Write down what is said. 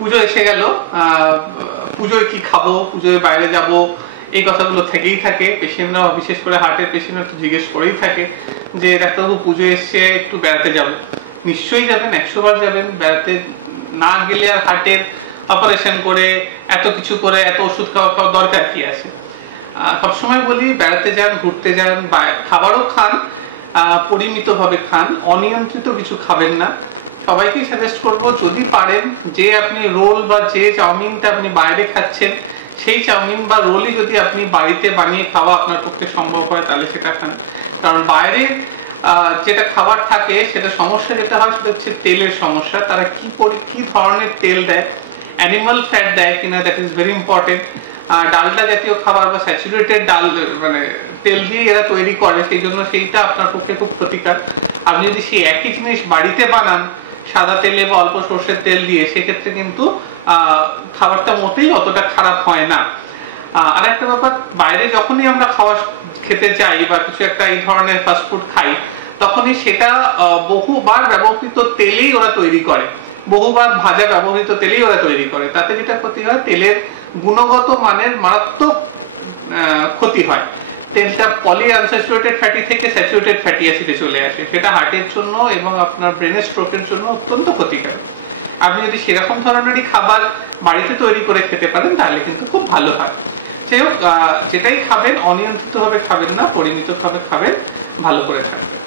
পুজো এসে গেল, পুজোয় কি খাবো, পুজোয় বাইরে যাব, এই কথাগুলো থেকেই থাকে। পেশেন্টরা, বিশেষ করে হার্টের পেশেন্টরা তো জিজ্ঞেস করেই থাকে যে ডাক্তারবাবু পুজো এসছে, একটু বেড়াতে যাব। নিশ্চয়ই যাবেন, 100 বার যাবেন। বেড়াতে না গেলে আর হার্টের অপারেশন করে এত কিছু করে এত ওষুধ খাওয়ার দরকার কি আছে? সবসময় বলি বেড়াতে যান, ঘুরতে যান, খাবারও খান, পরিমিতভাবে খান, অনিয়ন্ত্রিত কিছু খাবেন না। সবাইকেই সাজেস্ট করব, যদি পারেন যে আপনি রোল বা যে চাউমিনটা আপনি বাইরে খাচ্ছেন, সেই চাউমিন বা রোলই যদি আপনি বাড়িতে বানিয়ে খাওয়া আপনার পক্ষে সম্ভব হয় তাহলে সেটা খান। কারণ বাইরে যেটা খাবার থাকে সেটা সমস্যা যেটা হয় সেটা হচ্ছে তেলের সমস্যা। তারা কি ধরনের তেল দেয়, অ্যানিমাল ফ্যাট দেয় কিনা, that is very important. Dalda জাতীয় খাবার বা স্যাচুরেটেড ডাল মানে তেল দিয়ে এরা তৈরি করে, সেই জন্য সেইটা আপনার পক্ষে খুব ক্ষতিকর। আপনি যদি সেই একই জিনিস বাড়িতে বানান সাদা তেলে বা অল্প সর্ষের তেল দিয়ে, সেক্ষেত্রে কিন্তু খাবারটা মোটেই অতটা খারাপ হয় না। আর একটা ব্যাপার, বাইরে যখনই আমরা খেতে যাই বা কিছু একটা এই ধরনের ফাস্টফুড খাই, তখনই সেটা বহুবার ব্যবহৃত তেলেই ওরা তৈরি করে, বহুবার ভাজা ব্যবহৃত তেলেই ওরা তৈরি করে। তাতে যেটা ক্ষতি হয়, তেলের গুণগত মানের মারাত্মক ক্ষতি হয়। তেলটা পলি আনস্যাচুরেটেড ফ্যাটি থেকে স্যাচুরেটেড ফ্যাটি অ্যাসিডে চলে আসে, সেটা হার্টের জন্য এবং আপনার ব্রেনের স্ট্রোকের জন্য অত্যন্ত ক্ষতিকারক। আপনি যদি সেরকম ধরনেরই খাবার বাড়িতে তৈরি করে খেতে পারেন তাহলে কিন্তু খুব ভালো হয়। যাই হোক, যেটাই খাবেন অনিয়ন্ত্রিতভাবে খাবেন না, পরিমিতভাবে খাবেন, ভালো করে থাকবেন।